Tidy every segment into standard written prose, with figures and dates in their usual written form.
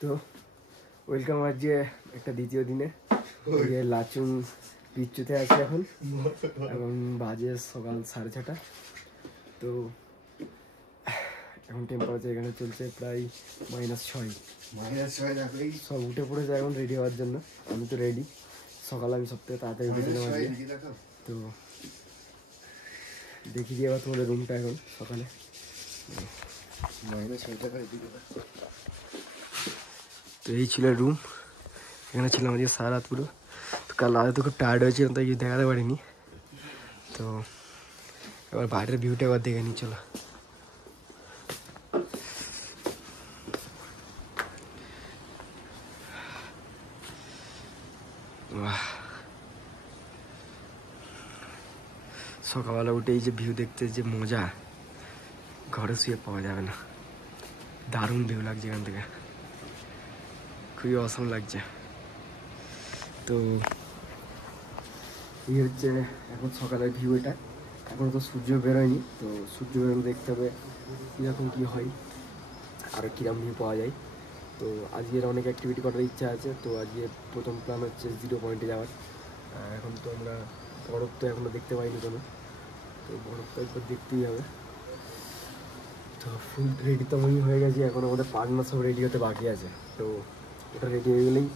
তো ওয়েলকাম আজকে একটা দ্বিতীয় দিনে লাচুং পিচ্চুতে আছে এখন বাজে সকাল 6:30। তো এখন টেম্পারেচার এখানে চলছে প্রায় -6। সব উঠে পড়েছে এখন রেডি হওয়ার জন্য। আমি তো রেডি, সকালে আমি সব থেকে তাড়াতাড়ি উঠেছিলাম আজকে। তো দেখি দিয়ে এবার তোমাদের রুমটা এখন সকালে তো এই ছিল রুম, এখানে ছিলাম আজকে সারা রাত পুরো। তো কাল রাতে তো খুব টায়ার্ড হয়েছিলাম, তাই কিছু দেখাতে পারিনি। তো এবার বাইরের ভিউটা এবার দেখে নিই, চলো। সকালবেলা উঠে এই যে ভিউ দেখতে যে মজা, ঘরে শুয়ে পাওয়া যাবে না। দারুণ ভিউ লাগছে এখান থেকে, খুবই অসম লাগছে। তো এই হচ্ছে এখন সকালের ভিউ। এটা এখনও তো সূর্য বেরোয়নি, তো সূর্য বেরোনো দেখতে হবে কীরকম কী হয় আর কীরকম ভিউ পাওয়া যায়। তো আজকের অনেক অ্যাক্টিভিটি করার ইচ্ছা আছে। তো আজকে প্রথম প্ল্যান হচ্ছে 0 পয়েন্টে যাওয়ার। এখন তো আমরা বরফ তো এখনও দেখতে পাইনি কোনো, তো বরফটা একবার দেখতেই হবে। তো ফুল রেডি তো আমি হয়ে গেছি, এখন আমাদের পার্টনার সব রেডি হতে বাকি আছে। তো ওটা রেডি হয়ে গেলেই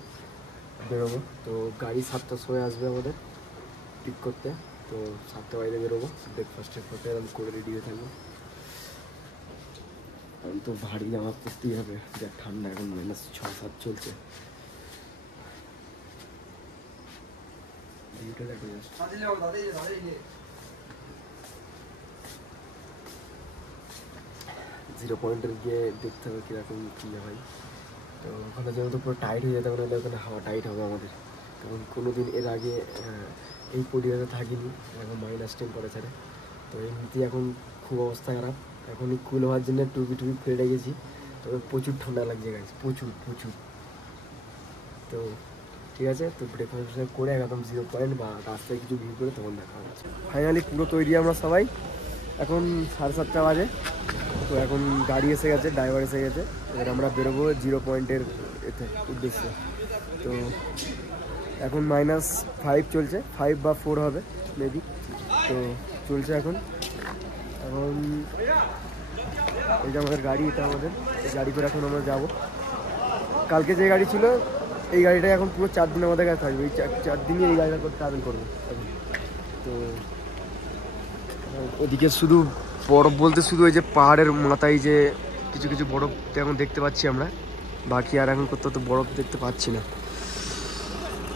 বেরোবো। তো গাড়ি 7টার সময় আসবে আমাদের পিক করতে। তো 7টা বাইরে বেরোবো, ব্রেকফাস্টের পরে আমি করে রেডি হয়ে থাকবো। আমি তো ভারী জামা পরতেই হবে, যা ঠান্ডা, এখন -6-7 চলছে। ভিউটা দেখো জাস্ট। 0 পয়েন্টের গিয়ে দেখতে হবে কীরকম কী হয়। তো ওখানে যেহেতু পুরো টাইট হয়ে যেতে পারে, ওখানে হাওয়া টাইট হবে আমাদের। তখন কোনো দিন এর আগে এই পরিবেশে থাকিনি, এখন মাইনাস টেম্পারেচারে। তো এমনিতেই এখন খুব অবস্থা খারাপ। এখনই কুল হওয়ার জন্য টুপি খুলে রেখেছি, তবে প্রচুর ঠান্ডা লাগছে গাইস, প্রচুর। তো ঠিক আছে, তো ব্রেকফাস্ট করে একদম 0 পয়েন্ট বা রাস্তায় কিছু ভিউ করে তখন দেখা হচ্ছে। ফাইনালি পুরো তৈরি আমরা সবাই, এখন 7:30 বাজে। তো এখন গাড়ি এসে গেছে, ড্রাইভার এসে গেছে। এবার আমরা বেরোবো 0 পয়েন্টের উদ্দেশ্যে। তো এখন -5 চলছে, 5 বা 4 হবে মেবি। তো চলছে এখন এই যে আমাদের গাড়ি, এটা আমাদের এই গাড়ি করে এখন আমরা যাবো। কালকে যে গাড়ি ছিল এই গাড়িটা এখন পুরো 4 দিন আমাদের কাছে থাকবে। এই 4 দিনই এই গাড়িটা করে ট্রাভেল করবো। তো ওদিকে শুধু বরফ বলতে শুধু ওই যে পাহাড়ের মাথায় যে কিছু বরফ এখন দেখতে পাচ্ছি আমরা, বাকি আর এখন কোথাও তো বরফ দেখতে পাচ্ছি না।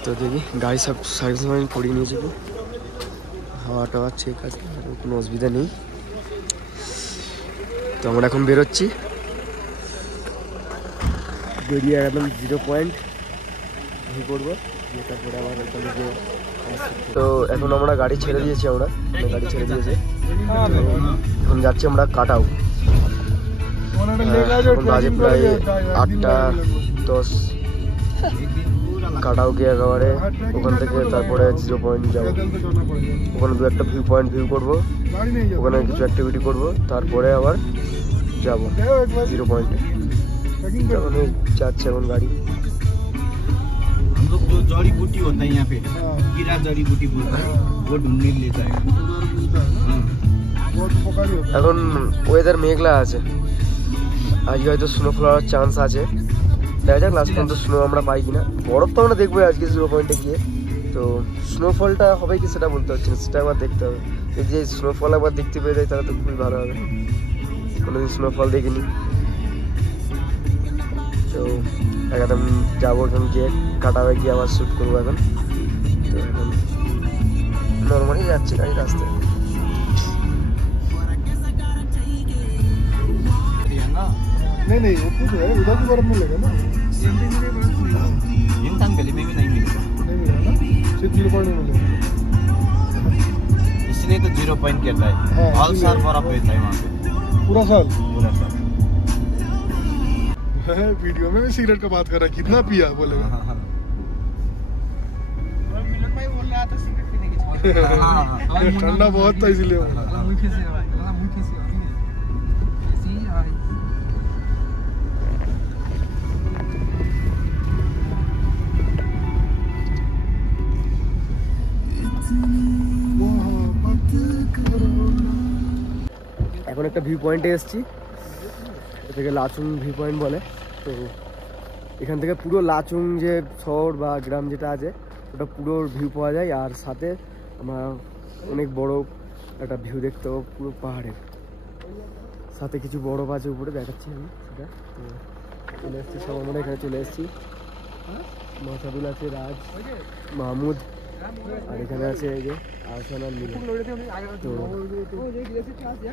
তো দেখি গাড়ি সব সার্ভিস আমি করিয়ে নিয়েছিল, হাওয়া টাওয়া ঠিক আছে, কোনো অসুবিধা নেই। তো আমরা এখন বেরোচ্ছি, বেরিয়ে একদম 0 পয়েন্ট ভিউ করবো, তারপরে আবার ওখানে গিয়ে। তো এখন আমরা গাড়ি ছেড়ে দিয়েছি, এখন যাচ্ছি আমরা কাটাও। এখন বাজে প্রায় 8:10। কাটাও গিয়ে একেবারে ওখান থেকে তারপরে 0 পয়েন্ট যাবো। ওখানে 2-1টা ভিউ করবো, ওখানে কিছু অ্যাক্টিভিটি করবো, তারপরে আবার যাবো 0 পয়েন্টে। যাচ্ছে এখন গাড়ি। हम लोग जो जड़ी बूटी होता है यहाँ पे, कीड़ा जड़ी बूटी बोलता है, वो ढूंढने ले जाएगा। এখন ওয়েদার মেঘলা আছে, আজকে হয়তো স্নোফল হওয়ার চান্স আছে। দেখা যাক লাস্ট পর্যন্ত স্নো আমরা পাই কিনা। বরফ তো আমরা দেখবো আজকে 0 পয়েন্টে গিয়ে। তো স্নোফলটা হবে কি সেটা বলতে পারছি না, সেটা একবার দেখতে হবে। যদি এই স্নোফল একবার দেখতে পেয়ে যাই তাহলে তো খুবই ভালো হবে, কোনোদিন স্নোফল দেখিনি। তো একদম যাবো, এখন গিয়ে কাটাবে গিয়ে আবার শ্যুট করবো এখন। তো এখন নর্মালি যাচ্ছি গাড়ি রাস্তায়। नहीं वो कुछ है, उधर भी बर्फ मिलेगा ना। इंसान गली में भी नहीं मिलेगा, नहीं मिलेगा ना, सिर्फ 0 पॉइंट में मिलेगा। इसलिए तो 0 पॉइंट कहता है। ऑल साल बर्फ रहता है वहाँ पे, पूरा साल। वीडियो में भी सिगरेट का बात कर रहा है, कितना पिया बोलेगा। मिलन भाई बोल रहा था सिगरेट पीने की ठंडा बहुत था इसलिए। ভিউ পয়েন্টে এসেছি, এটাকে লাচুং ভিউ পয়েন্ট বলে। তো এখান থেকে পুরো লাচুং যে শহর বা গ্রাম যেটা আছে ওটা পুরো ভিউ পাওয়া যায়, আর সাথে আমরা অনেক বড় একটা ভিউ দেখতে পাবো পুরো পাহাড়ের সাথে। কিছু বরফ আছে উপরে, দেখাচ্ছি আমি সেটা। তো চলে এসেছি সব, আমরা এখানে চলে এসেছি। মাসাদুল আছে, রাজ, মাহমুদ, আর এখানে আছে এই যে আহসান আর মিলন। তো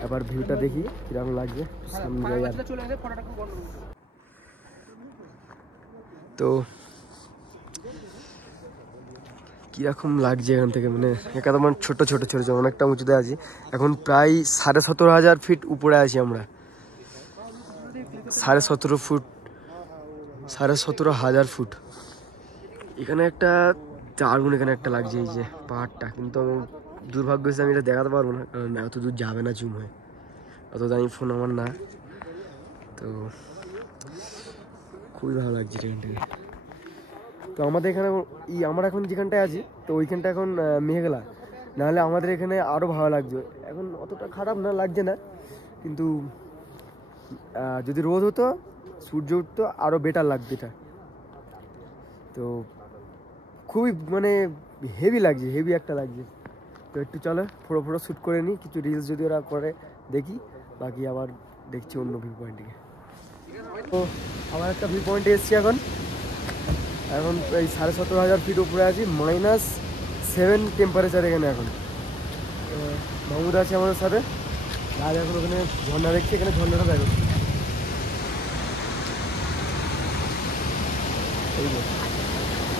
এবার ভিউটা দেখি কিরকম লাগছে, সামনে যাই। তো কীরকম লাগছে এখান থেকে, মানে এখানে আমার ছোটো ছোটো ছোটো অনেকটা উঁচুতে আছি। এখন প্রায় 17,500 ফিট উপরে আছি আমরা, 17,500 ফুট, 17,500 ফুট। এখানে একটা দারুণ এখানে একটা লাগছে এই যে পাহাড়টা, কিন্তু দুর্ভাগ্য হয়েছে আমি এটা দেখাতে পারবো না, কারণ এত দূর যাবে না জুম হয়ে, অত দামি ফোন আমার না। তো খুবই ভালো লাগছে ট্রেনটাকে। তো আমাদের এখানে আমরা এখন যেখানটায় আছি, তো ওইখানটা এখন মেঘলা, নাহলে আমাদের এখানে আরও ভালো লাগছে। এখন অতটা খারাপ না লাগছে না, কিন্তু যদি রোদ হতো, সূর্য উঠতো, আরও বেটার লাগতো এটা। তো খুবই মানে হেভি লাগছে, হেভি একটা লাগছে। তো একটু চলো ফটো শ্যুট করে নিই, কিছু রিলস যদি ওরা করে দেখি, বাকি আবার দেখছি অন্য ভিউ পয়েন্টে। তো আবার একটা ভিউ পয়েন্টে এসেছি এখন এই 17,500 ফিট উপরে আছি, -7 টেম্পারেচার এখানে এখন। মাহমুদ আছে আমাদের সাথে, রাজ এখন ওখানে ঝর্ণা দেখছি, এখানে ঝর্ণাটা দেখো, এই যে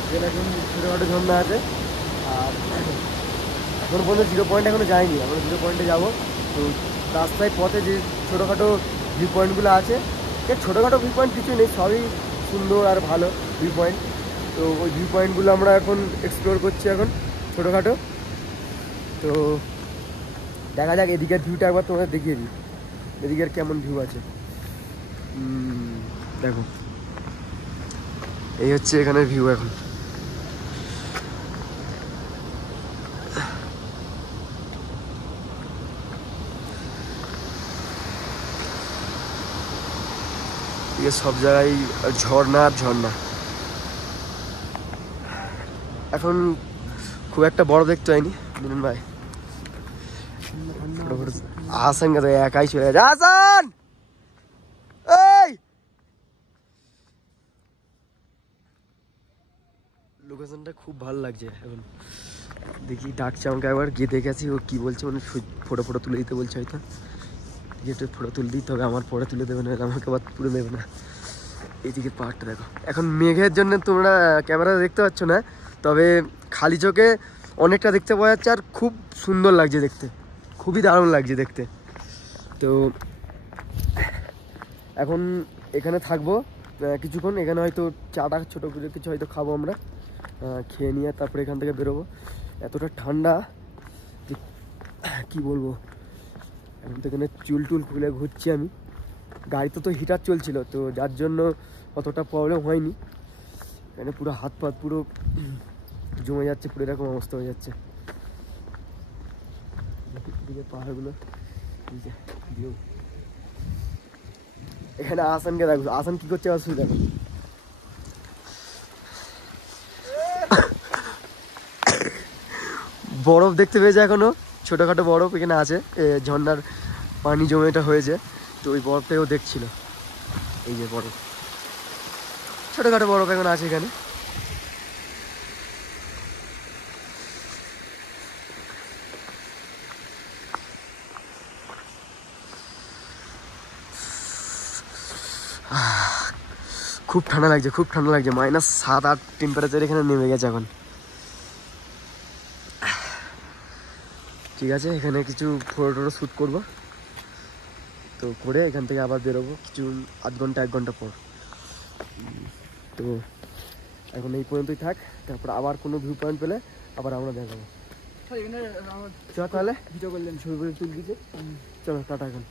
এখানে এখন ছোটোখাটো ঝর্ণা আছে। আর এখন পর্যন্ত 0 পয়েন্ট এখনো যায়নি, এখন 0 পয়েন্টে যাবো। তো রাস্তায় পথে যে ছোটোখাটো ভিউ পয়েন্টগুলো আছে, ছোটোখাটো ভিউ পয়েন্ট কিছুই নেই, সবই সুন্দর আর ভালো ভিউ পয়েন্ট। তো ওই ভিউ পয়েন্টগুলো আমরা এখন এক্সপ্লোর করছি এখন ছোটোখাটো। তো দেখা যাক, এদিকের ভিউটা একবার তোমাদের দেখিয়ে দিই, এদিকের কেমন ভিউ আছে। দেখো এই হচ্ছে এখানের ভিউ এখন। সব জায়গায় ঝর্ণা আর ঝর্ণা। এখন খুব একটা বড় দেখতে হয়নি মিলন ভাই, আসান তো একাই চলে গেছে। আসান এই লোকেশনটা খুব ভালো লাগছে এখন। দেখি ডাকছে আমাকে, একবার গিয়ে দেখেছি ও কি বলছে, মানে ফটো তুলে দিতে বলছে হয়তো। একটু ফটো তুলে দিতে হবে, আমার পরে তুলে দেবে না, আমাকে আবার তুলে দেবে না। এইদিকে পাহাড়টা দেখো, এখন মেঘের জন্য তোমরা ক্যামেরা দেখতে পাচ্ছ না, তবে খালি চোখে অনেকটা দেখতে পাওয়া যাচ্ছে, আর খুব সুন্দর লাগছে দেখতে, খুবই দারুণ লাগছে দেখতে। তো এখন এখানে থাকবো কিছুক্ষণ, এখানে হয়তো চাটা ছোটো করে কিছু হয়তো খাবো আমরা, খেয়ে নিয়ে তারপরে এখান থেকে বেরোবো। এতটা ঠান্ডা যে কী বলবো, এখন তো এখানে চুল খুলে ঘুরছি আমি। গাড়িতে তো হিটার চলছিল, তো যার জন্য অতটা প্রবলেম হয়নি। এখানে পুরো হাত পাত পুরো জমে যাচ্ছে, পুরো এরকম অবস্থা হয়ে যাচ্ছে। পাহাড়গুলো এখানে আসানকে দেখো, আসান কি করছে অসুবিধা দেখো। বরফ দেখতে পেয়েছে এখনো, ছোটোখাটো বরফ এখানে আছে, ঝর্ণার পানি জমেটা হয়েছে, তো ওই বরফটাও দেখছিল। এই যে বরফ, ছোটোখাটো বরফ এখন আছে এখানে। খুব ঠান্ডা লাগছে, খুব ঠান্ডা লাগছে, -7-8 টেম্পারেচার এখানে নেমে গেছে এখন। ঠিক আছে, এখানে কিছু ফটো শ্যুট করবো, তো করে এখান থেকে আবার বেরোবো কিছু আধ ঘন্টা 1 ঘন্টা পর। তো এখন এই পর্যন্তই থাক, তারপর আবার কোনো ভিউ পয়েন্ট পেলে আবার আমরা দেখাবো। চল তাহলে ভিডিও করলেন, ছবি তুলে দিচ্ছে, চলো টাটা। এখন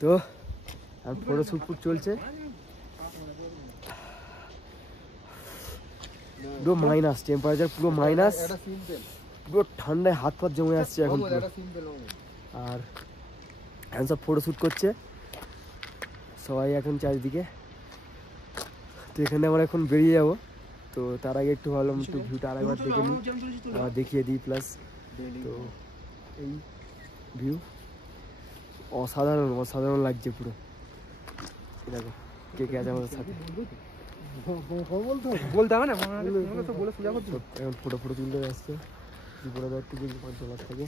তো ফটো শ্যুট চলছে, পুরো মাইনাস টেম্পারেচার, পুরো মাইনাস, পুরো ঠান্ডায় হাত পাত জমে আসছে এখন। আর এখন সব ফটোশ্যুট করছে সবাই এখন চারিদিকে। তো এখানে আমরা এখন বেরিয়ে যাব। তো তার আগে একটু ভাবলাম একটু ভিউটা আরেকবার দেখে নিই, আবার দেখিয়ে দিই। প্লাস তো এই ভিউ অসাধারণ অসাধারণ লাগছে পুরো। দেখো কে কে আছে আমাদের সাথে, বলতে হবে না, এখন ফটো ফটো তুলতে আসছে। দুপুরে একটু যদি 5 ডলার থাকে।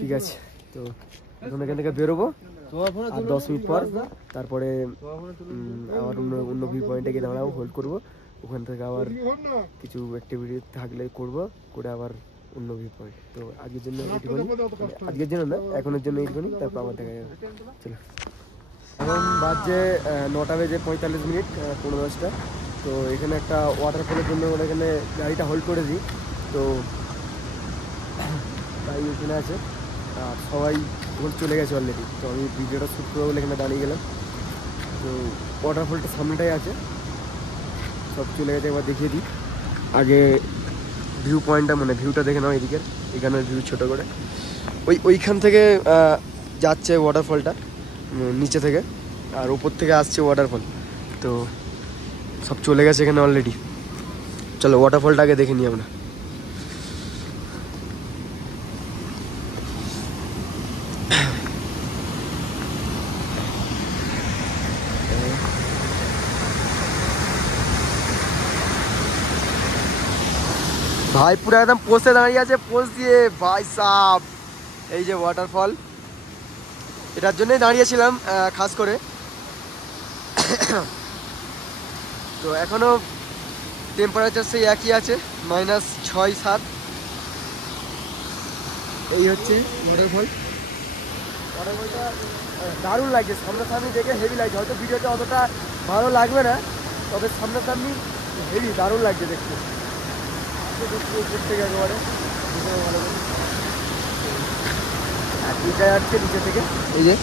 ঠিক আছে, তো এখন এখান থেকে বেরোবো আর 10 মিনিট পর। তারপরে আবার অন্য ভিউ পয়েন্টে গিয়ে দাঁড়াবো, হোল্ড করবো। ওখান থেকে আবার কিছু অ্যাক্টিভিটি থাকলে করবো, করে আবার অন্য ভিউ পয়েন্ট। তো আজকের জন্য এইটুকুনি, আজকের জন্য না এখনের জন্য এইটুকুনি, তারপর আবার দেখা যাবে। চলো, এখন বাজছে 9টা বেজে 45 মিনিট, 15-10টা। তো এখানে একটা ওয়াটারফলের জন্য ওরা এখানে গাড়িটা হোল্ড করেছি। তো তাই এখানে আছে আর সবাই ওখানে চলে গেছে অলরেডি। তো আমি ভিডিওটা শ্যুট করবো বলে এখানে দাঁড়িয়ে গেলাম। তো ওয়াটারফলটা সামনেটাই আছে, সব চলে গেছে। একবার দেখিয়ে দিই আগে ভিউ পয়েন্টটা, মানে ভিউটা দেখে নাও এদিকের। এখানের ভিউ ছোটো করে ওইখান থেকে যাচ্ছে ওয়াটারফলটা নিচে থেকে, আর উপর থেকে আসছে ওয়াটারফল। তো সব চলে গেছে এখানে অলরেডি। চলো ওয়াটারফলটা আগে দেখে নিই আমরা। ভাই পুরো একদম পোস্টে দাঁড়িয়ে আছে, পোস্ট দিয়ে ভাই সাব। এই যে ওয়াটারফল, এটার জন্যই দাঁড়িয়েছিলাম খাস করে। তো এখনো টেম্পারেচার সেই একই আছে, -6-7। এই হচ্ছে ওয়াটারফল। ওয়াটারফলটা দারুণ লাগছে, সামনাসামনি দেখে হেভি লাগছে। হয়তো ভিডিওতে অতটা ভালো লাগবে না, তবে সামনাসামনি হেভি দারুণ লাগছে দেখতে। একেবারে ভালো দিকটা যাচ্ছে নিচে থেকে, এই যে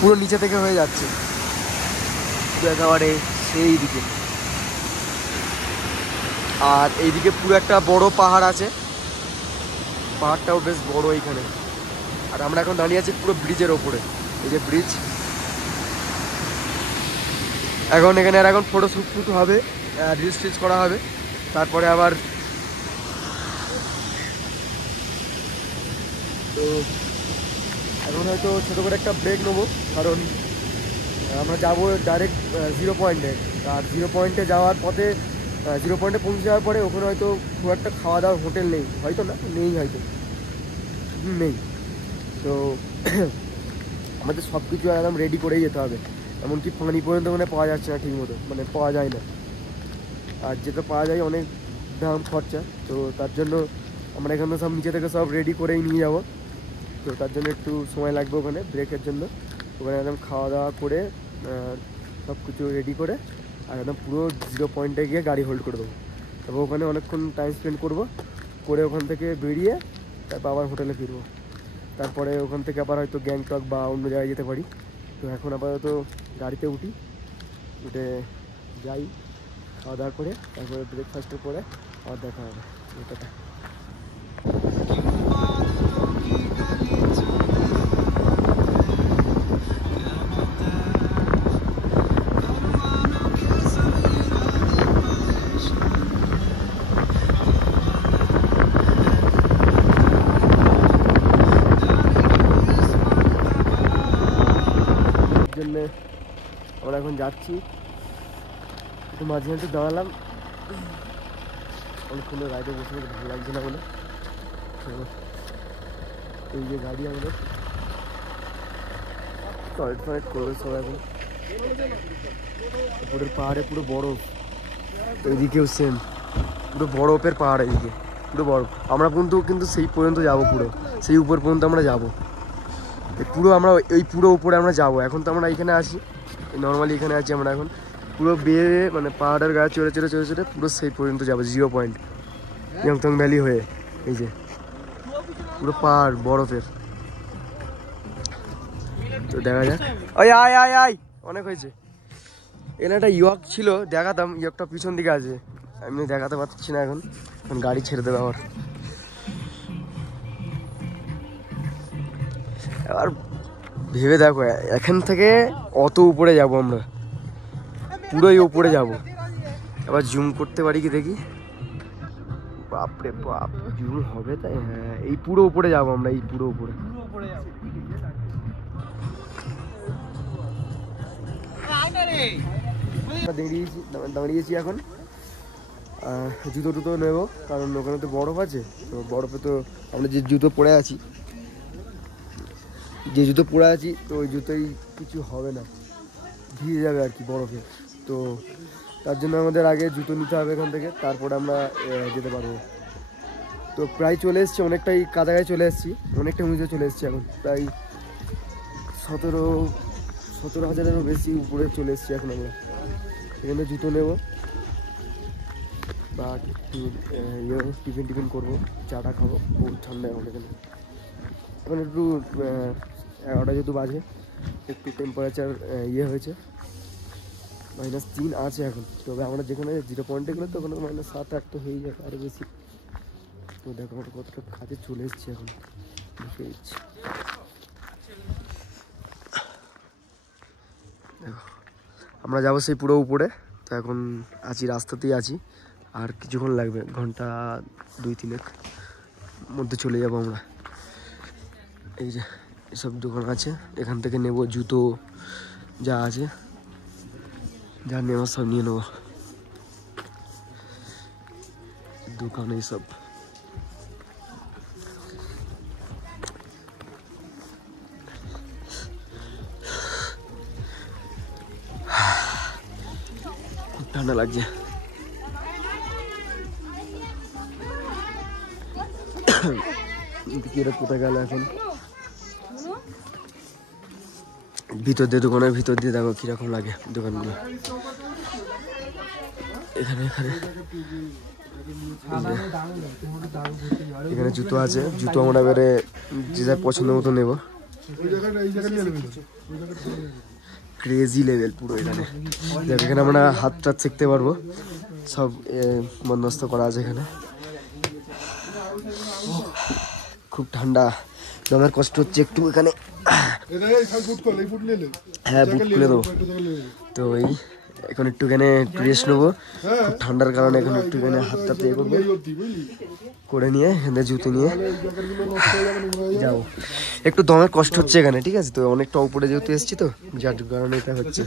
পুরো নিচে থেকে হয়ে যাচ্ছে একেবারে সেই দিকে। আর এইদিকে পুরো একটা বড় পাহাড় আছে, পাহাড়টাও বেশ বড় এইখানে। আর আমরা এখন দাঁড়িয়ে আছি পুরো ব্রিজের ওপরে, এই যে ব্রিজ। এখন এখানে আর এখন ফটো শ্যুট হবে, রিলস টিলস করা হবে। তারপরে আবার তো এখন হয়তো ছোটো করে একটা ব্রেক নেবো, কারণ আমরা যাবো ডাইরেক্ট 0 পয়েন্টে। আর 0 পয়েন্টে যাওয়ার পথে 0 পয়েন্টে পৌঁছে যাওয়ার পরে ওখানে হয়তো খুব একটা খাওয়া দাওয়ার হোটেল নেই, হয়তো না নেই, হয়তো নেই। তো আমাদের সব কিছু একদম রেডি করেই যেতে হবে। এমনকি পানি পর্যন্ত মানে পাওয়া যাচ্ছে না ঠিক মতো, মানে পাওয়া যায় না। আর যেটা পাওয়া যায় অনেক দাম খরচা। তো তার জন্য আমরা এখানে সব নিচে থেকে সব রেডি করেই নিয়ে যাবো। তো তার জন্য একটু সময় লাগবে ওখানে ব্রেকের জন্য। ওখানে একদম খাওয়া দাওয়া করে সব কিছু রেডি করে আর একদম পুরো 0 পয়েন্টে গিয়ে গাড়ি হোল্ড করে দেবো। তারপর ওখানে অনেকক্ষণ টাইম স্পেন্ড করবো, করে ওখান থেকে বেরিয়ে তারপর আবার হোটেলে ফিরবো। তারপরে ওখান থেকে আবার হয়তো গ্যাংটক বা অন্য জায়গায় যেতে পারি। তো এখন আপাতত গাড়িতে উঠে যাই, খাওয়া দাওয়া করে তারপরে ব্রেকফাস্টের পরে আবার দেখা হবে। এটা জন্যে আমরা এখন যাচ্ছি, একটু মাঝে মাঝে দাঁড়ালাম, অনেকক্ষণ রাইডে বসে ভালো লাগছে না বলে। তো এই যে গাড়ি আমাদের টয়লেট ফয়েট করবে সব। এখন উপরের পাহাড়ে পুরো বরফ, এইদিকেও সেম পুরো বরফের পাহাড়, এইদিকে পুরো বরফ। আমরা কিন্তু সেই পর্যন্ত যাবো, পুরো সেই উপর পর্যন্ত আমরা যাবো। পুরো আমরা এই পুরো উপরে আমরা যাবো। এখন তো আমরা এখানে আছি, নর্মালি এখানে আছি আমরা। এখন পুরো বেয়ে মানে পাহাড়ের গায়ে চড়ে চড়ে চড়ে চড়ে পুরো সেই পর্যন্ত যাবো, 0 পয়েন্ট ইয়াংথং ভ্যালি হয়ে। এই যে পুরো পাহাড় বরফের। তো দেখা যাক। ওই আয় আয় আয়, অনেক হয়েছে। এখানে একটা ইয়ক ছিল, দেখাতাম। ইয়কটা পিছন দিকে আছে, আমি দেখাতে পারছি না এখন, গাড়ি ছেড়ে দেবে আবার। আর ভেবে দেখো এখান থেকে অত উপরে যাব আমরা, পুরোই উপরে যাব। আবার জুম করতে পারি কি দেখি, বাপরে বাপ জুম হবে তাই? হ্যাঁ, এই পুরো উপরে যাব আমরা, এই পুরো উপরে। দাঁড়িয়েছি এখন, জুতো টুতো নেবো কারণ ওখানে তো বরফ আছে। তো বরফে তো আমরা যে জুতো পরে আছি তো ওই জুতোই কিছু হবে না, ভিজে যাবে আর কি বরফে। তো তার জন্য আমাদের আগে জুতো নিতে হবে এখান থেকে, তারপরে আমরা যেতে পারবো। তো প্রায় চলে এসছি, অনেকটাই কাছাকাছি চলে এসেছি, অনেকটা উঁচুতে চলে এসেছি এখন, প্রায় 17,000-এরও বেশি উপরে চলে এসেছি এখন আমরা। এখানে জুতো নেব বা টিফিন করবো, চাটা খাবো, বহুত ঠান্ডা এখন এখানে। এখন একটু 11টা যেহেতু বাজে, একটু টেম্পারেচার হয়েছে, -3 আছে এখন। তবে আমরা যেখানে 0 পয়েন্টে গেলে তো ওখানে -7-8 তো হয়ে যাবে, আরও বেশি। তো দেখো আমরা কতটা কাছে চলে এসেছি এখন, দেখে দিচ্ছি। দেখো আমরা যাবো সেই পুরো উপরে। তো এখন আছি, রাস্তাতেই আছি, আর কিছুক্ষণ লাগবে, ঘন্টা 2-3 মধ্যে চলে যাবো আমরা। এই যে এসব দোকান আছে, এখান থেকে নেব জুতো, যা আছে যা নেওয়া সব নিয়ে নেবো। দোকান এইসব খুব ঠান্ডা লাগছে। কোথায় গেল এখন? ভিতর দিয়ে, দোকানের ভিতর দিয়ে দেখো কিরকম লাগে দোকানগুলো। এখানে জুতো আছে, জুতো আমরা এবারে যে যা পছন্দ মতো নেবো। ক্রেজি লেভেল পুরো এখানে, এখানে আমরা হাত টাত শিখতে পারবো, সব বন্দোবস্ত করা আছে এখানে। খুব ঠান্ডা, দমের কষ্ট হচ্ছে একটু এখানে। হ্যাঁ, বুট খুলে দেবো। তো এই এখন একটুখানি রেস্ট নেবো, খুব ঠান্ডার কারণে এখন একটুখানি হাতটাতে করবো, করে নিয়ে এখানে জুতো নিয়ে যাবো। একটু দমের কষ্ট হচ্ছে এখানে, ঠিক আছে? তো অনেকটা উপরে যেহেতু এসেছি, তো যার কারণে এটা হচ্ছে।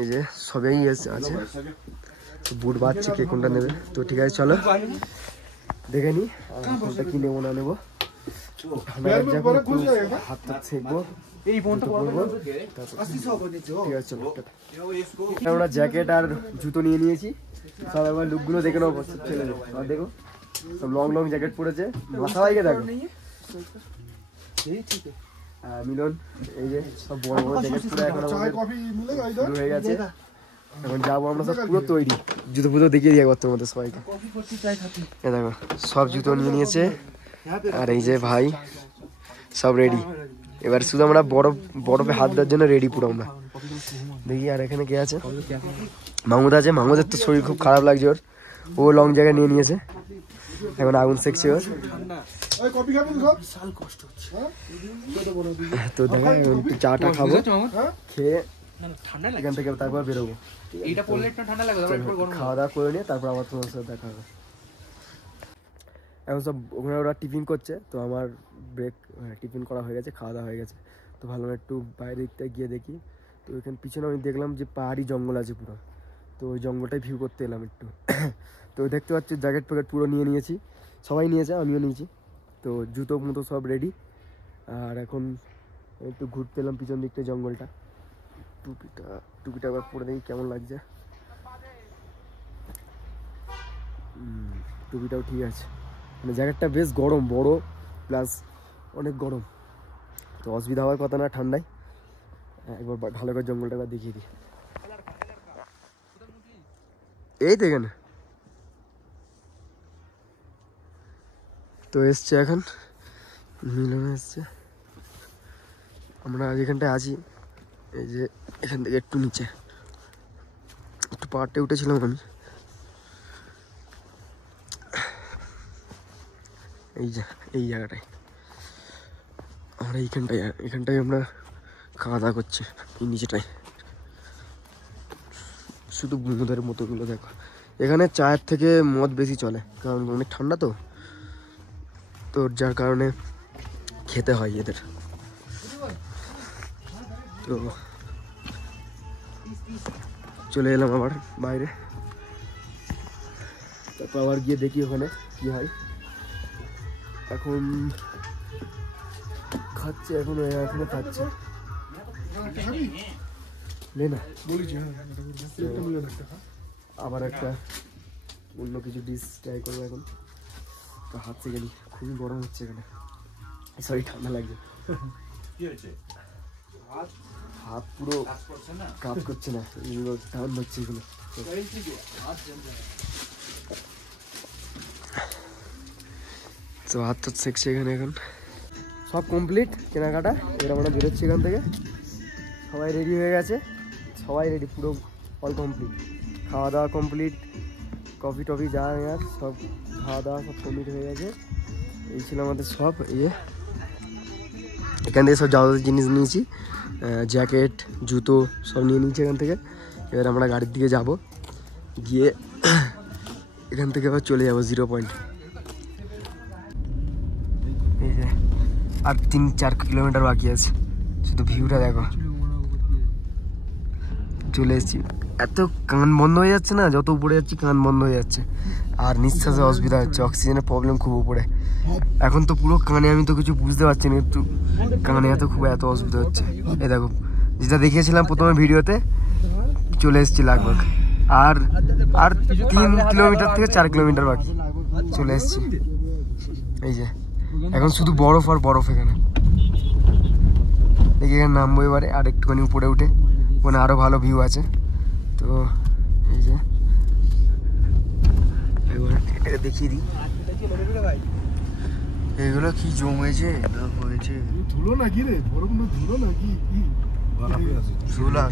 এই যে সবাই আছে, বুট বাজছে, কে কোনটা নেবে। তো ঠিক আছে, চলো দেখে নি কোনটা কি নেবো না নেবো। হাত ছেঁকবো, আমরা জ্যাকেট আর জুতো নিয়ে নিয়েছি সব। একবার লুকগুলো দেখে নেবো ছেলেদের। আর দেখো সব লং জ্যাকেট পরেছে, সবাইকে দেখো। মিলন এই যে সব বড় জ্যাকেট পরে এখন শুরু হয়ে গেছে। এখন যাবো আমরা সব পুরো তৈরি, জুতো ফুতো দেখিয়ে দিয়ে করতে মতো সবাইকে। দেখো সব জুতো নিয়ে নিয়েছে, আর এই যে ভাই সব রেডি। এবার শুধু আমরা বরফে হাত দেওয়ার জন্য রেডি পুরো আমরা। দেখি আর এখানে কে আছে? মাহমুদ আছে। মাহমুদের তো শরীর খুব খারাপ লাগছে, ও লং জায়গায় নিয়ে নিয়েছে, এখন আগুন সেকছে ওর। তো দেখা একটু চাটা খাবো, খেয়ে এখান থেকে তারপর বেরোবো। খাওয়া দাওয়া করে নিয়ে তারপর আবার তোমার সাথে দেখা হবে। এখন সব ওখানে ওরা টিফিন করছে, তো আমার টিফিন করা হয়ে গেছে, খাওয়া দাওয়া হয়ে গেছে। তো ভালো একটু বাইরের দিকটা গিয়ে দেখি। তো ওইখানে পিছনে আমি দেখলাম যে পাহাড়ি জঙ্গল আছে পুরো, তো ওই জঙ্গলটাই ভিউ করতে এলাম একটু। তো দেখতে পাচ্ছি জ্যাকেট প্যাকেট পুরো নিয়ে নিয়েছি, সবাই নিয়েছে, আমিও নিয়েছি। তো জুতো মতো সব রেডি। আর এখন একটু ঘুরতে এলাম পিছন দিকটা জঙ্গলটা। টুপিটা আবার পরে দেখি কেমন লাগছে। টুপিটাও ঠিক আছে, মানে জ্যাকেটটা বেশ গরম, বড় প্লাস অনেক গরম, তো অসুবিধা হওয়ার কথা না ঠান্ডায়। একবার ভালো করে জঙ্গলটা একবার দেখিয়ে দিই। এই তো এখানে তো এসছে, এখন মিলন এসছে। আমরা যেখানটায় আছি, এই যে এখান থেকে একটু নিচে একটু পাহাড়টা উঠেছিলাম আমি, এই জায়গাটায় আমরা এখানটায় আমরা খাওয়া দাওয়া করছি। এই নিচেটায় শুধু বুমুদের মতোগুলো দেখো। এখানে চায়ের থেকে মদ বেশি চলে, কারণ অনেক ঠান্ডা তো যার কারণে খেতে হয় এদের। তো চলে এলাম আবার বাইরে, তারপর আবার গিয়ে দেখি ওখানে কি হয়। এখন খাচ্ছে, এখনো খাচ্ছে না। আবার একটা অন্য কিছু ডিশ ট্রাই করবো এখন। তো হাত থেকে গেলি, খুবই গরম হচ্ছে এখানে, সরি ঠান্ডা লাগছে। হাত পুরো কাজ করছে না, এগুলো ঠান্ডা হচ্ছে এগুলো। তো হাত তো সেকছে এখানে। এখন সব কমপ্লিট কেনাকাটা, এবার আমরা বেরোচ্ছি এখান থেকে। সবাই রেডি হয়ে গেছে, সবাই রেডি, পুরো অল কমপ্লিট। খাওয়া দাওয়া কমপ্লিট, কফি টফি যা নেওয়ার সব খাওয়া দাওয়া সব কমপ্লিট হয়ে গেছে। এই ছিল আমাদের সব। এখান থেকে সব যাবতীয় জিনিস নিয়েছি, জ্যাকেট জুতো সব নিয়ে নিয়েছি এখান থেকে। এবার আমরা গাড়ির দিকে যাব, গিয়ে এখান থেকে আবার চলে যাবো 0 পয়েন্ট। এই যে আর 3-4 কিলোমিটার বাকি আছে, শুধু ভিউটা দেখো। চলে এসেছি, এত কান বন্ধ হয়ে যাচ্ছে না, যত উপরে যাচ্ছি কান বন্ধ হয়ে যাচ্ছে, আর নিঃশ্বাসে অসুবিধা হচ্ছে, অক্সিজেনের প্রবলেম খুব উপরে। এখন তো পুরো কানে, আমি তো কিছু বুঝতে পারছি না, একটু কানে এত অসুবিধা হচ্ছে। এই দেখো যেটা দেখিয়েছিলাম প্রথমে ভিডিওতে, চলে এসেছি লাগভাগ। আর 3 কিলোমিটার থেকে 4 কিলোমিটার বাকি, চলে এসেছি। এই যে এখন শুধু বরফ আর বরফ। এখানে নামবো এবারে, আর একটুখানি উপরে উঠে, ওখানে আরো ভালো ভিউ আছে। তো এই যে এটা দেখিয়ে দিই, এগুলো কি জমেছে হয়েছে, ধুলো নাকি রে, বরফ না ধুলো নাকি? সোলা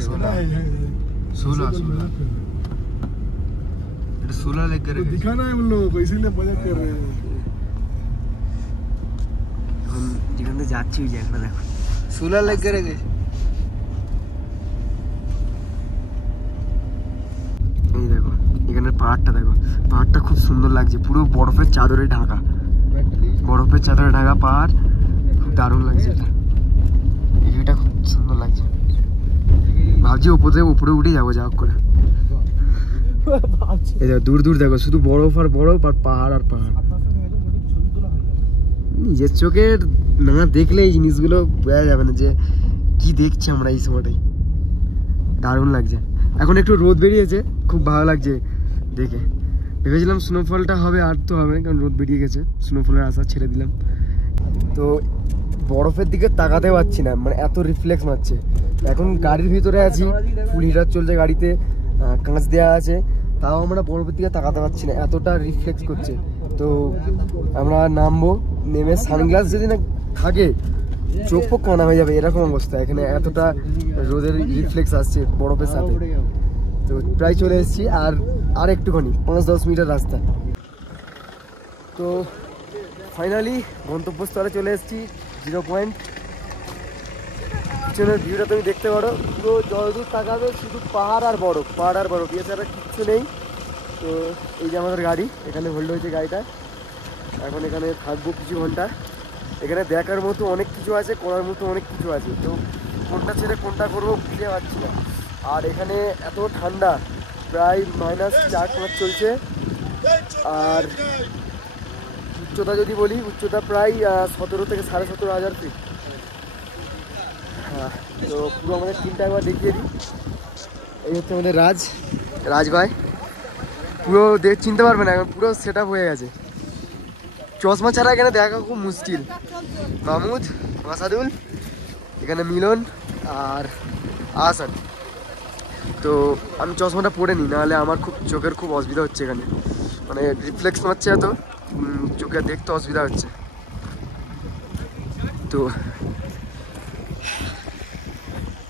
এটা সোলা লেগ করে दिखाना है उन लोगों को, इसीलिए मजाक कर रहे हैं। हम যেখান থেকে যাচ্ছি ওই জায়গাটা দেখো, সোলা লেগ করে গেছে। এই দেখো এখানের পাহাড়টা দেখো, পাহাড়টা খুব সুন্দর লাগছে, পুরো বরফের চাদরে ঢাকা, পাহাড়, খুব দারুণ লাগছে। এটা খুব সুন্দর লাগছে, ভাবছি উপরে উঠে যাবো যা হোক করে। এই দেখো দূর দেখো, শুধু বরফ আর পাহাড় আর পাহাড়। নিজের চোখের না দেখলে এই জিনিসগুলো বোঝা যাবে না যে কি দেখছি আমরা এই সময়টাই। দারুণ লাগছে। এখন একটু রোদ বেরিয়েছে, খুব ভালো লাগছে দেখে। ভেবেছিলাম স্নোফলটা হবে, আর তো হবে না, কারণ রোদ বেরিয়ে গেছে। স্নোফলের আশা ছেড়ে দিলাম। তো বরফের দিকে তাকাতে পারছি না, মানে এত রিফ্লেক্স মারছে। এখন গাড়ির ভিতরে আছি, ফুল হিটার চলছে গাড়িতে, কাঁচ দেওয়া আছে, তাও আমরা বরফের দিকে তাকাতে পারছি না, এতটা রিফ্লেক্স করছে। তো আমরা নামবো, নেমে সানগ্লাস যদি না থাকে চোখ পোক কানা হয়ে যাবে, এরকম অবস্থা। এখানে এতটা রোদের রিফ্লেক্স আসছে বরফের সাথে। তো প্রায় চলে এসেছি, আর একটুখানি 5-10 মিটার রাস্তা। তো ফাইনালি গন্তব্যস্থলে চলে এসেছি, 0 পয়েন্ট। পিছনের ভিউটা তুমি দেখতে পারো, পুরো যতদূর তাকাবে শুধু পাহাড় আর বরফ, এছাড়া কিচ্ছু নেই। তো এই যে আমাদের গাড়ি, এখানে হোল্ড হয়েছে গাড়িটা। এখন এখানে থাকবো কিছু ঘন্টা। এখানে দেখার মতো অনেক কিছু আছে, করার মতো অনেক কিছু আছে, তো কোনটা ছেড়ে কোনটা করবো বুঝতে পারছি না। আর এখানে এত ঠান্ডা, প্রায় -4 চলছে। আর উচ্চতা যদি বলি, উচ্চতা প্রায় 17 থেকে 17,500 ফিট। হ্যাঁ, তো পুরো আমাদের টিমটা একবার দেখিয়ে দিই। এই হচ্ছে আমাদের রাজ ভাই, পুরো চিনতে পারবে না, এখন পুরো সেট আপ হয়ে গেছে। চশমা ছাড়া এখানে দেখা খুব মুশকিল। মাহমুদ, মাসাদুল, এখানে মিলন আর আসান। তো আমি চশমাটা পরে নিই, নাহলে আমার খুব চোখের খুব অসুবিধা হচ্ছে এখানে, মানে রিফ্লেক্স মারছে এত, চোখে দেখতে অসুবিধা হচ্ছে। তো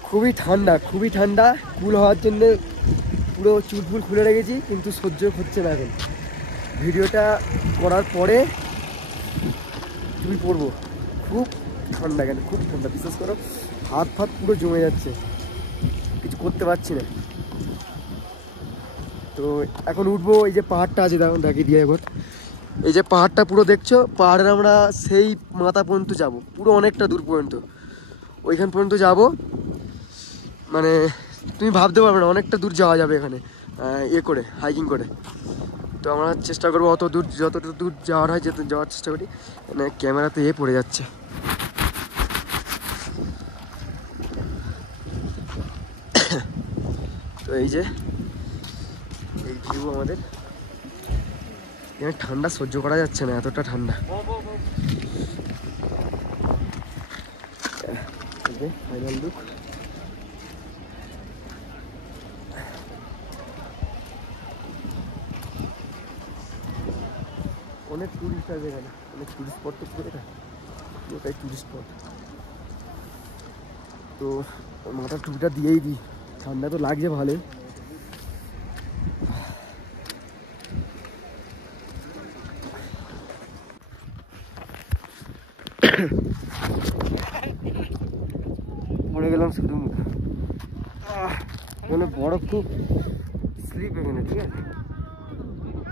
খুবই ঠান্ডা, কুল হওয়ার জন্য পুরো চুলফুল খুলে রেখেছি, কিন্তু সহ্য হচ্ছে না এখন। ভিডিওটা করার পরে শুই পড়বো। খুব ঠান্ডা, এখানে খুব ঠান্ডা, বিশেষ করে হাত ফাত পুরো জমে যাচ্ছে, কিছু করতে পারছি না। তো এখন উঠবো, এই যে পাহাড়টা আছে দেখুন, দেখিয়ে দিয়ে একবার, এই যে পাহাড়টা পুরো দেখছো, পাহাড়ের আমরা সেই মাথা পর্যন্ত যাব, পুরো অনেকটা দূর পর্যন্ত, ওইখান পর্যন্ত যাব। মানে তুমি ভাবতে পারবে না, অনেকটা দূর যাওয়া যাবে এখানে করে হাইকিং করে। তো আমরা চেষ্টা করবো অত দূর, যতটা দূর যাওয়ার হয় যাওয়ার চেষ্টা করি। মানে ক্যামেরাতে পড়ে যাচ্ছে। তো এই যে এই ভিউ আমাদের, এখানে ঠান্ডা সহ্য করা যাচ্ছে না, এতটা ঠান্ডা। Final look. অনেক টুরিস্ট আছে এখানে, অনেক টুরিস্ট স্পট তো পুরো, ওটাই টুরিস্ট স্পট। তো মাথার টুপিটা দিয়েই দিই, ঠান্ডা তো লাগছে ভালোই। পড়ে গেলাম শুধু মুখে, এখানে বরফ খুব স্লিপ এখানে, ঠিক আছে।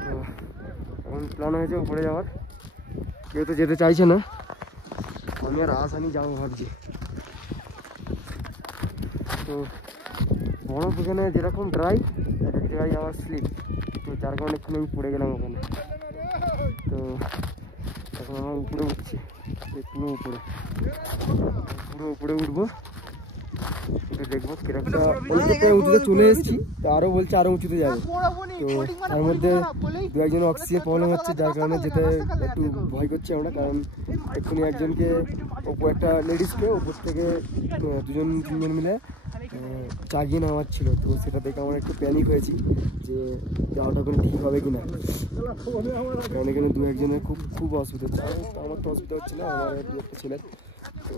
তো এখন প্ল্যান হয়েছে উপরে যাওয়ার, কেউ তো যেতে চাইছে না, আমি আর আসানি যাবো ভাবছি। তো বরফ এখানে যেরকম ড্রাই, এক এক জায়গায় আবার স্লিপ, তো যার কারণে একটু আমি পড়ে গেলাম ওখানে। তো এখন আমার উপরে উঠছি, পুরো উপরে উঠবো, দেখবো কিরকমটা। অনেকটা উঁচুতে চলে এসেছি, তো আরও বলছে আরও উঁচুতে যাবে। তো তার মধ্যে দু একজন অক্সিজেন প্রবলেম হচ্ছে, যার কারণে যেতে একটু ভয় করছি আমরা। কারণ এক্ষুনি একজনকে, একটা লেডিসকে ওপর থেকে 2-3 জন মিলে চাগিয়ে নেওয়ার ছিল। তো সেটা দেখে আমরা একটু প্যানিক হয়েছি যে যাওয়াটা কোনো ঠিক হবে কিনা, কারণ এখানে 2-1জনের খুব অসুবিধা হচ্ছে। আমার তো অসুবিধা হচ্ছে না, আমার একটা ছেলের। তো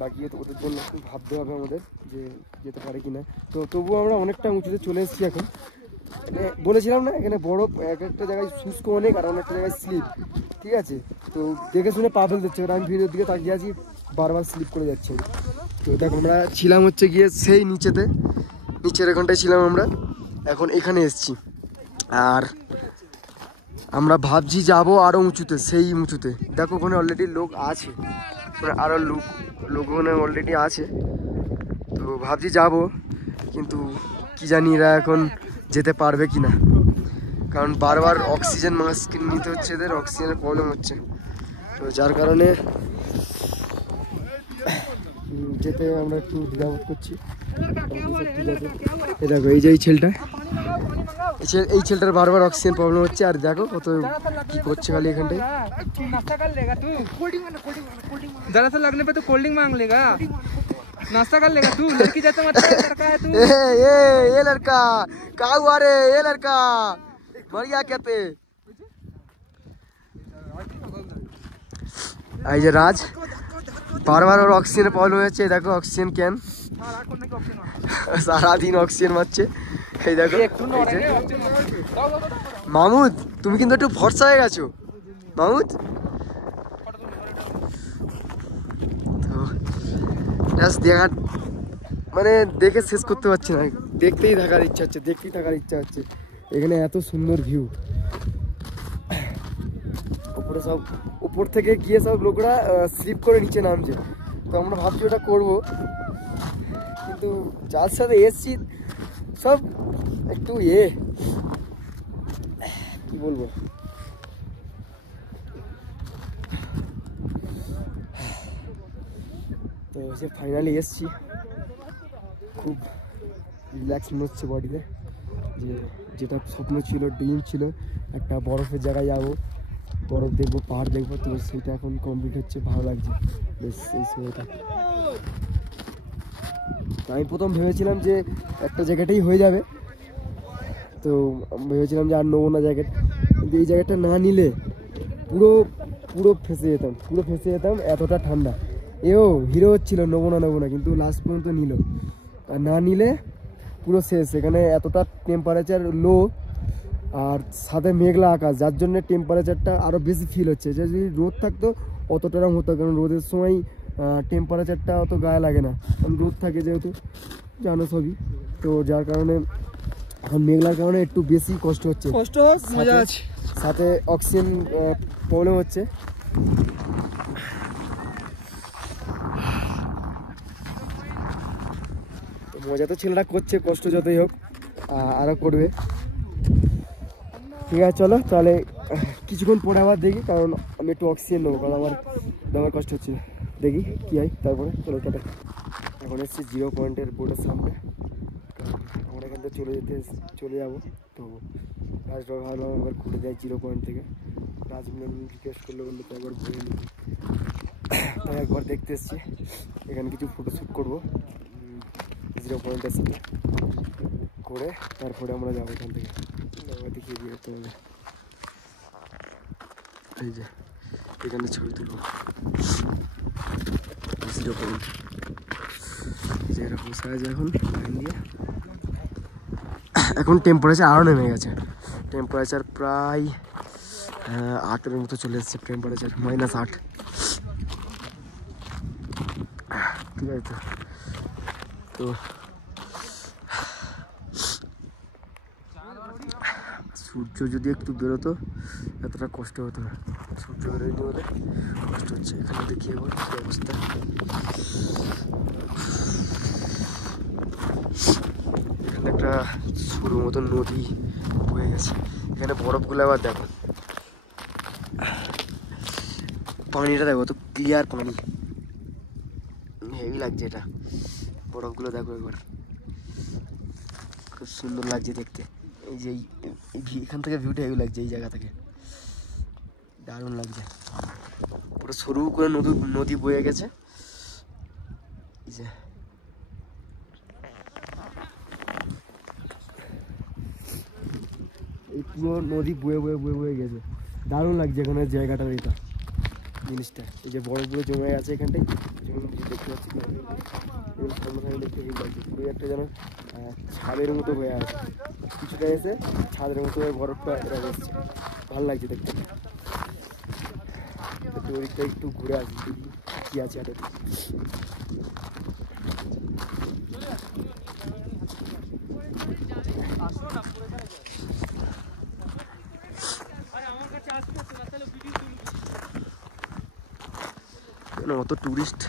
বাকি ওদের জন্য একটু ভাবতে হবে আমাদের যে যেতে পারে কিনা। তো তবুও আমরা অনেকটা উঁচুতে চলে এসেছি এখন। মানে বলেছিলাম না, এখানে বরফ এক একটা জায়গায় শুষ্ক অনেক, আর অনেকটা জায়গায় স্লিপ, ঠিক আছে। তো দেখে শুনে পা ফেলতে হচ্ছে, আমি ভিডিওর দিকে তাকিয়ে আছি, বারবার স্লিপ করে যাচ্ছে। তো দেখো আমরা ছিলাম হচ্ছে গিয়ে সেই নিচের এখানটায় ছিলাম আমরা, এখন এখানে এসছি। আর আমরা ভাবছি যাবো আরও উঁচুতে, সেই উঁচুতে। দেখো ওখানে অলরেডি লোক আছে, মানে আরও লোক ওখানে অলরেডি আছে। তো ভাবছি যাবো, কিন্তু কি জানি এরা এখন যেতে পারবে কি না, কারণ বারবার অক্সিজেন মাস্ক নিতে হচ্ছে, এদের অক্সিজেনের প্রবলেম হচ্ছে। তো যার কারণে যেতে আমরা একটু দ্বিধাবোধ করছি। এই দেখো, এই যে এই ছেলেটার বারবার অক্সিজেন প্রবলেম হচ্ছে। আর দেখো কত কি করছে খালি এখানটায়। जरा सा लगने पे तो कोल्ड ड्रिंक मांग लेगा, नाश्ता कर लेगा तू, लड़की जैसा मत कर, लड़का है तू। ये लड़का का हुआ रे, ये लड़का मर गया कहते। এই যে রাজ বারবার ওর অক্সিজেনের প্রবলেম হচ্ছে, দেখো অক্সিজেন ক্যান, সারাদিন অক্সিজেন মারছে। এই দেখো মাহমুদ, তুমি কিন্তু একটু ফর্সা হয়ে গেছো মাহমুদ। তো জাস্ট দেখার, মানে দেখে শেষ করতে পারছি না, দেখতেই থাকার ইচ্ছা হচ্ছে। এখানে এত সুন্দর ভিউ, উপরে সব উপর থেকে গিয়ে সব লোকরা স্লিপ করে নিচে নামছে। তো আমরা ভাবছি ওটা করবো, কিন্তু যার সাথে এসছি সব একটু কি বলবো, তো সে ফাইনালি এসছি। খুব রিল্যাক্স মনে হচ্ছে বডিতে, যেটা স্বপ্ন ছিল, ড্রিম ছিল, একটা বরফের জায়গায় যাবো, বরফ দেখবো, পাহাড় দেখবো। তো সেটা এখন কমপ্লিট হচ্ছে, ভালো লাগছে বেশ এই সময়টা। আমি প্রথম ভেবেছিলাম যে একটা জায়গাটাই হয়ে যাবে, তো ভেবেছিলাম যে আর নেবো না জ্যাকেট, কিন্তু এই জ্যাকেটটা না নিলে পুরো ফেঁসে যেতাম, এতটা ঠান্ডা। এও হিরো হচ্ছিল নেবো না, কিন্তু লাস্ট পর্যন্ত নিল। আর না নিলে পুরো শেষ। এখানে এতটা টেম্পারেচার লো, আর সাথে মেঘলা আকাশ, যার জন্য টেম্পারেচারটা আরও বেশি ফিল হচ্ছে। যদি রোদ থাকতো অতটা এরকম হতো, কারণ রোদের সময় টেম্পারেচারটা অত গায়ে লাগে না, কারণ রোদ থাকে যেহেতু, জানো সবই। তো যার কারণে এখন মেঘলার কারণে একটু বেশি কষ্ট হচ্ছে, কষ্ট মজা আছে। সাথে অক্সিজেন প্রবলেম হচ্ছে। তো মজা তো ছেলেরা করছে, কষ্ট যতই হোক আরও করবে। ঠিক আছে চলো তাহলে কিছুক্ষণ পরে আবার দেখি, কারণ আমি একটু অক্সিজেন নেবো, কারণ আমার দমের কষ্ট হচ্ছে। দেখি কী হয়, তারপরে চলো টাটা। এখন এসছি 0 পয়েন্টের বোর্ডের সামনে, আমরা এখান থেকে চলে যাবো। তো রাজডর ভাবলাম একবার ঘুরে যাই 0 পয়েন্ট থেকে। রাজমিলন রিকোয়েস্ট করলে বললো তো একবার ঘুরে নিই, তাই একবার দেখতে এসছি। এখানে কিছু ফটোশ্যুট করবো 0 পয়েন্টের সাথে করে, তারপরে আমরা যাবো এখান থেকে। দেখিয়ে দিয়ে যেতে হবে, এই যে এখানে ছবি তুলবো 0 পয়েন্ট, যেটা বসে আছে এখন লাইন দিয়ে। এখন টেম্পারেচার আরও নেমে গেছে, টেম্পারেচার প্রায় 8-এর মতো চলে এসছে, টেম্পারেচার -8। ঠিক আছে, তো সূর্য যদি একটু বেরোতো এতটা কষ্ট হতো না, সূর্য বেরোয়নি বলে কষ্ট হচ্ছে। এখানে দেখি একবার কী অবস্থা। এখানে একটা সরু মতন নদী বয়ে গেছে, এখানে বরফগুলো আবার দেখো, পানিটা দেখো তো ক্লিয়ার পানি, হেভি লাগছে এটা। বরফগুলো দেখো একবার, খুব সুন্দর লাগছে দেখতে। এই যে এখান থেকে ভিউটা হেভি লাগছে, এই জায়গা থেকে দারুণ লাগছে। পুরো সরু করে নদী বয়ে গেছে, এই যে এই পুরো নদী বয়ে গেছে, দারুণ লাগছে এখানে জায়গাটার, এটা জিনিসটা। এই যে বরফগুলো জমে গেছে এখানটায়, দেখতে পাচ্ছি দেখতে হেভি লাগছে। পুরো একটা যেন ছাদের মতো হয়ে আছে, কিছুটা এসে ছাদের মতো হয়ে বরফটা এরা এসছে, ভালো লাগছে দেখতে। ওদিকটা একটু ঘুরে আসি কি আছে আর অত টুরিস্ট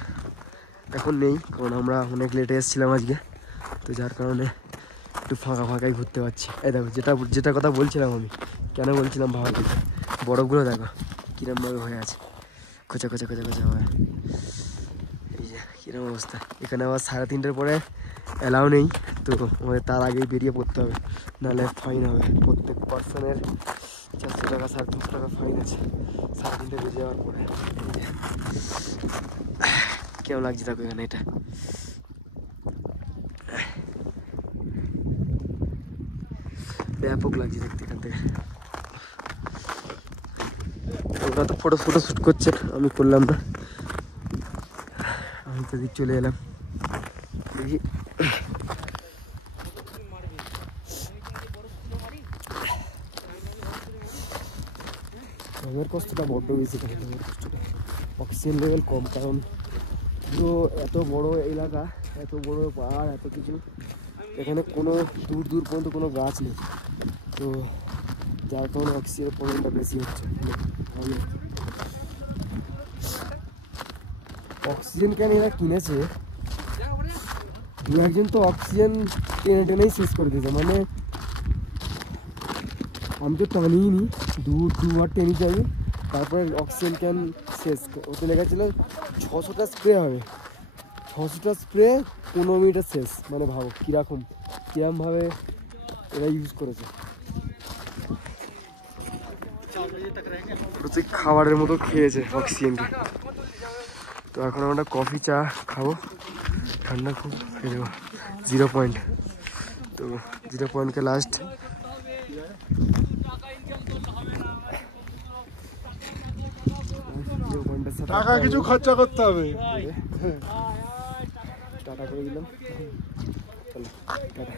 এখন নেই, কারণ আমরা অনেক লেটে এসেছিলাম আজকে, তো যার কারণে একটু ফাঁকাই ঘুরতে পারছি। এই দেখো যেটা কথা বলছিলাম আমি, কেন বলছিলাম ভাবা, বরফগুলো দেখো কিরমভাবে হয়ে আছে, খোঁচা হয়। এই যে কিরম অবস্থা। এখানে আবার 3:30-এর পরে অ্যালাউ নেই, তো আমাদের তার আগেই বেরিয়ে পড়তে হবে, নাহলে ফাইন হবে। প্রত্যেক পার্সনের 400 টাকা 350 টাকা ফাইন আছে 3:30 বেজে যাওয়ার পরে। কেমন লাগছে দেখো এখানে, এটা ব্যাপক লাগছে দেখতে এখান থেকে। ওরা তো ফটো শ্যুট করছে, আমি করলাম না, আমি তো দিক চলে এলাম। দেখি আমার কষ্টটা বড্ড বেশি, কষ্টটা অক্সিজেন লেভেল কম, কারণ পুরো এত বড় এলাকা, এত বড় পাহাড়, এত কিছু, এখানে কোনো দূর পর্যন্ত কোনো গাছ নেই, তো যার কারণে অক্সিজেনের প্রবলেমটা বেশি হচ্ছে। অক্সিজেন কেন এরা কিনেছে, 2-1 তো অক্সিজেন টেনেই শেষ করে দিয়েছে, মানে আমি তো টানিই নি, দুবার টেনে যাবি, তারপরে অক্সিজেন ক্যান শেষ। ওতে লেখা ছিল 600টা স্প্রে হবে, 600টা স্প্রে 15 মিনিটে শেষ, মানে ভাবো কিরমভাবে এরা ইউজ করেছে। খাবারের মতো খেয়েছে অক্সিজেনকে। তো এখন আমরা কফি চা খাবো, ঠান্ডা খুব খেয়ে দেবো 0 পয়েন্ট। তো 0 পয়েন্টকে লাস্ট টাকা কিছু খরচা করতে হবে, টাটা করে দিলাম, চলো টাটা।